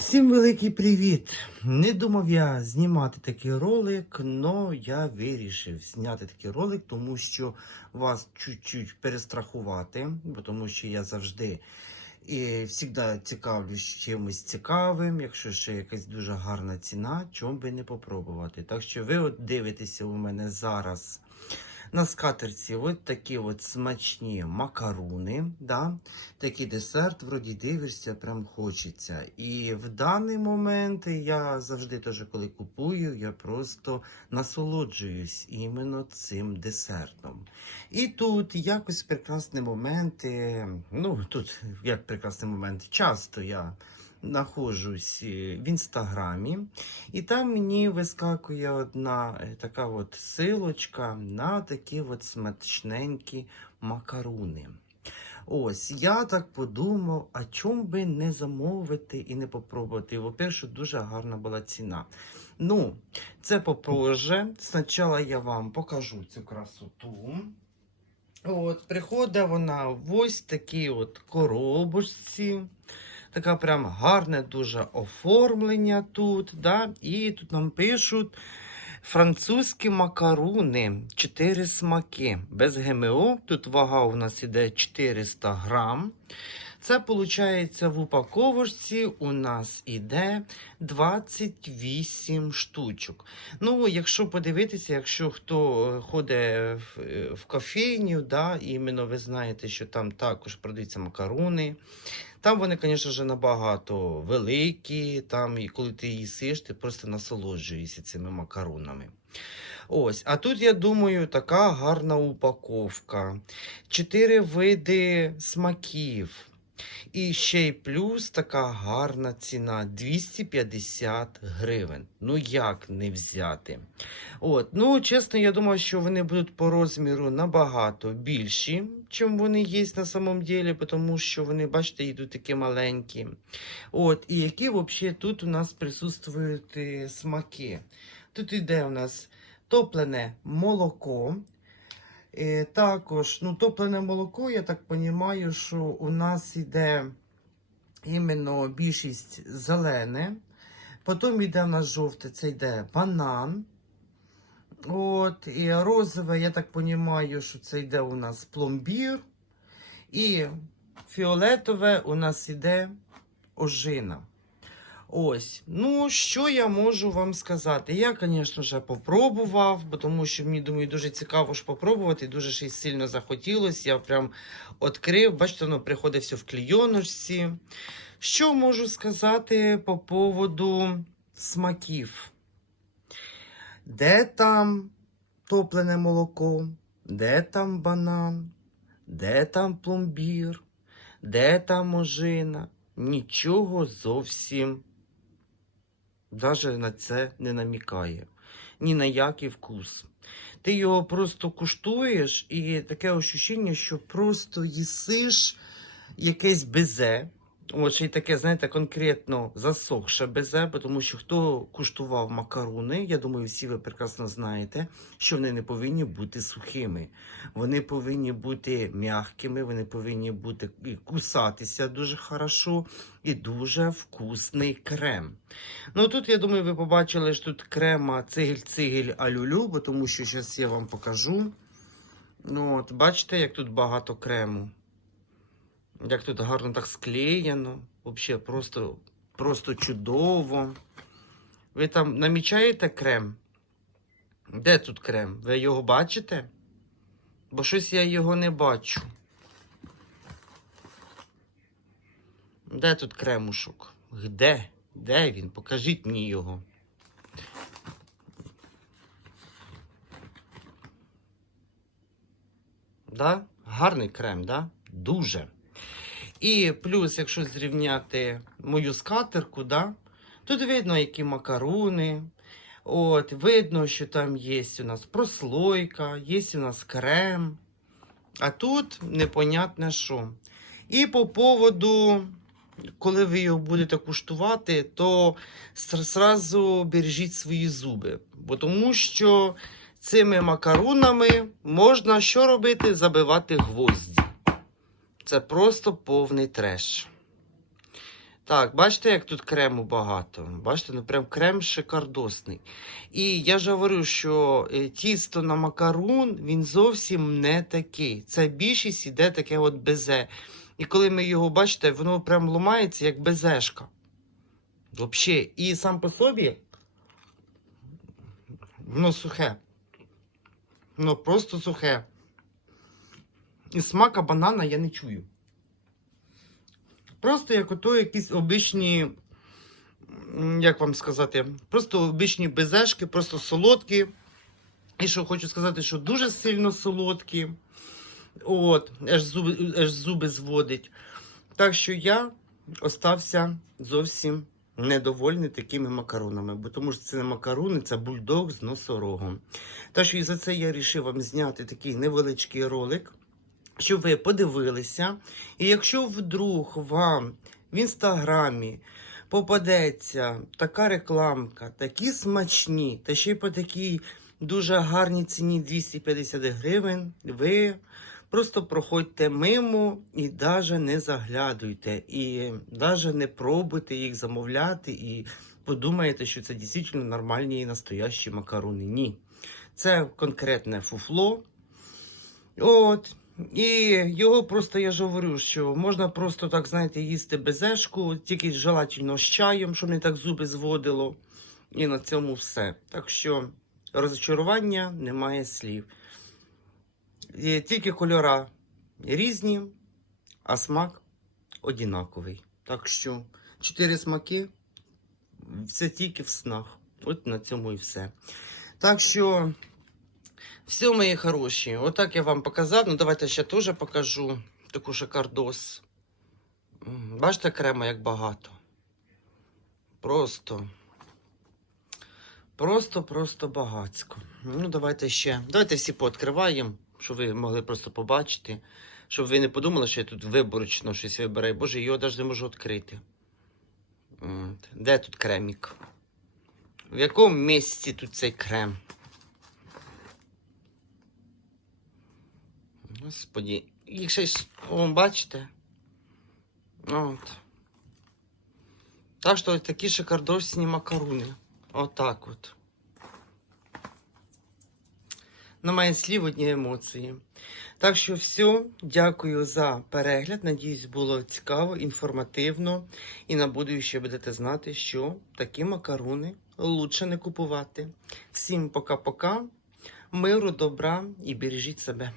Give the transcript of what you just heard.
Всім великий привіт! Не думав я знімати такий ролик, але я вирішив зняти такий ролик, тому що вас чуть-чуть перестрахувати, бо тому що я завжди і завжди цікавлюсь чимось цікавим, якщо ще якась дуже гарна ціна, чому би не попробувати. Так що ви от дивитеся у мене зараз на скатерці от такі от смачні макаруни, да? такий десерт, вроді дивишся, прям хочеться. І в даний момент я завжди теж, коли купую, я просто насолоджуюсь іменно цим десертом. І тут якось прекрасні моменти, ну тут як прекрасний момент, часто я знаходжусь е, в інстаграмі, і там мені вискакує одна е, така от силочка на такі от смачненькі макаруни. Ось, я так подумав, а чому би не замовити і не попробувати? Во-перше, дуже гарна була ціна. Ну, це попозже. Спочатку я вам покажу цю красоту. От, приходить вона в ось такій от коробочці. Така прям гарне дуже оформлення тут. Да? І тут нам пишуть французькі макаруни, 4 смаки. Без ГМО. Тут вага у нас іде 400 грам. Це виходить в упаковочці у нас іде 28 штучок. Ну, якщо подивитися, якщо хто е, ходить в, е, в кофейню, да, іменно ви знаєте, що там також продаються макаруни. Там вони, звісно ж, набагато великі, там, і коли ти їсиш, ти просто насолоджуєшся цими макаронами. Ось, а тут, я думаю, така гарна упаковка. Чотири види смаків. І ще й плюс така гарна ціна 250 гривень. Ну як не взяти? От, ну, чесно, я думаю, що вони будуть по розміру набагато більші, чим вони є на самом деле, тому що вони, бачите, йдуть такі маленькі. От, і які взагалі тут у нас присутствують е, смаки. Тут йде у нас топлене молоко. Е, також, ну, топлене молоко, я так розумію, що у нас йде іменно більшість зелене. Потім йде у нас жовте, це йде банан. От, і розове, я так розумію, що це йде у нас пломбір. І фіолетове у нас йде ожина. Ось, ну що я можу вам сказати? Я, звісно ж, попробував, бо тому що мені думаю, дуже цікаво ж попробувати, дуже ще й сильно захотілося. Я прям відкрив, бачите, воно приходить все в клійоночці. Що можу сказати по поводу смаків? Де там топлене молоко, де там банан, де там пломбір, де там ожина? Нічого зовсім навіть на це не намікає. Ні на який вкус. Ти його просто куштуєш, і таке ощущення, що просто їсиш якесь безе. От ще таке, знаєте, конкретно засохше безе, тому що хто куштував макаруни, я думаю, всі ви прекрасно знаєте, що вони не повинні бути сухими. Вони повинні бути м'якими, вони повинні бути і кусатися дуже хорошо, і дуже вкусний крем. Ну тут, я думаю, ви побачили, що тут крема цигель-цигель алюлю, тому що зараз я вам покажу. Ну, от, бачите, як тут багато крему. Як тут гарно так склеєно. Взагалі просто, просто чудово. Ви там намічаєте крем? Де тут крем? Ви його бачите? Бо щось я його не бачу. Де тут кремушок? Де? Де він? Покажіть мені його. Да? Гарний крем, да? Дуже. І плюс, якщо зрівняти мою скатерку, да, тут видно, які макаруни. От, видно, що там є у нас прослойка, є у нас крем. А тут непонятне що. І по поводу, коли ви його будете куштувати, то сразу бережіть свої зуби. Бо тому що цими макарунами можна що робити? Забивати гвозді. Це просто повний треш. Так, бачите, як тут крему багато. Бачите, ну прям крем шикардосний. І я ж говорю, що е, тісто на макарун він зовсім не такий. Це більшість іде таке от безе. І коли ми його бачите, воно прям ломається як безешка. Взагалі. І сам по собі воно сухе. Воно просто сухе. І смака банана я не чую. Просто як ото якісь обичні, як вам сказати, просто обичні безешки, просто солодкі. І що хочу сказати, що дуже сильно солодкі. От, аж зуби, аж зуби зводить. Так що я остався зовсім недовольний такими макаронами, бо тому що це не макарони, це бульдог з носорогом. Так що і за це я вирішив вам зняти такий невеличкий ролик, щоб ви подивилися. І якщо вдруг вам в інстаграмі попадеться така рекламка, такі смачні, та ще й по такій дуже гарній ціні 250 гривень, ви просто проходьте мимо і навіть не заглядуйте, і навіть не пробуйте їх замовляти і подумаєте, що це дійсно нормальні і настоящі макарони. Ні. Це конкретне фуфло. От. І його просто я ж говорю, що можна просто так, знаєте, їсти безешку, тільки желательно з чаєм, щоб не так зуби зводило. І на цьому все. Так що розчарування немає слів. І тільки кольора різні, а смак однаковий. Так що чотири смаки це тільки в снах. От на цьому і все. Так що. Все, мої хороші, отак я вам показав. Ну, давайте ще теж покажу таку шикардос. Бачите, крема як багато. Просто. Просто, просто багацько. Ну, давайте ще. Давайте всі пооткриваємо, щоб ви могли просто побачити. Щоб ви не подумали, що я тут виборочно щось вибираю. Боже, його навіть не можу відкрити. Де тут кремік? В якому місці тут цей крем? Господі, їх с- о, бачите? От. Так що такі шикардосні макаруни. Отак от. Немає слів одні емоції. Так що все, дякую за перегляд. Надіюсь, було цікаво, інформативно. І на будуще будете знати, що такі макаруни лучше не купувати. Всім пока-пока, миру, добра і бережіть себе.